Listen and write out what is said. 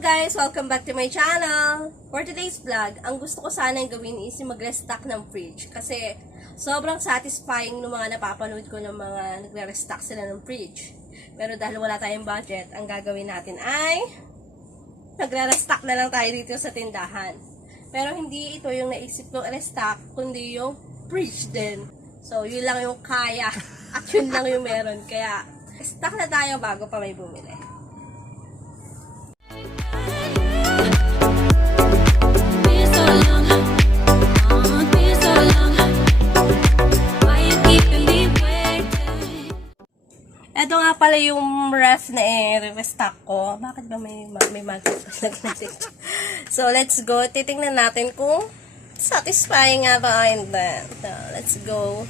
Guys, welcome back to my channel. For today's vlog, ang gusto ko sanang gawin is mag-restock ng fridge kasi sobrang satisfying ng mga napapanood ko ng mga nagre-restock sila ng fridge. Pero dahil wala tayong budget, ang gagawin natin ay nagre-restock na lang tayo dito sa tindahan. Pero hindi ito yung naisip kong i-restock, kundi yung fridge din. So, yun lang yung kaya at yun lang yung meron. Kaya, stock na tayo bago pa may bumili. Ito nga pala yung ref na i-restock ko. Bakit ba may magnet pa natin? So, let's go. Titingnan natin kung satisfying nga ba o hindi. So, let's go.